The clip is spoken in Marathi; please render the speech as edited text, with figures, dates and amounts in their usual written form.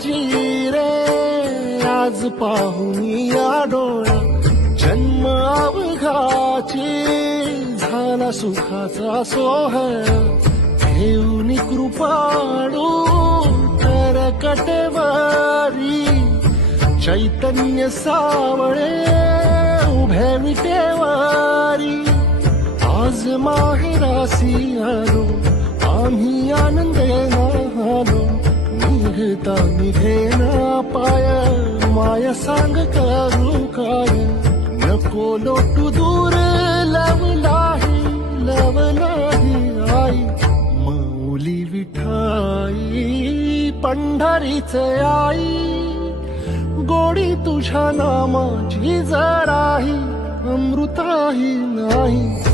माझी रे आज पाहून या डोळा जन्म अवघाची झाला सुखाचा सोहळा घेऊन कृपाळू तर कटेवारी चैतन्य सावळे उभे विटेवारी आज माहेरासी आलो आम्ही आनंदेना आलो निघता निघेना पाय माया सांग करू काय नको लोटू दूर लवलाही आई मौली विठाई पंढरीचे आई गोडी तुझ्या नामाची जराही अमृताही नाही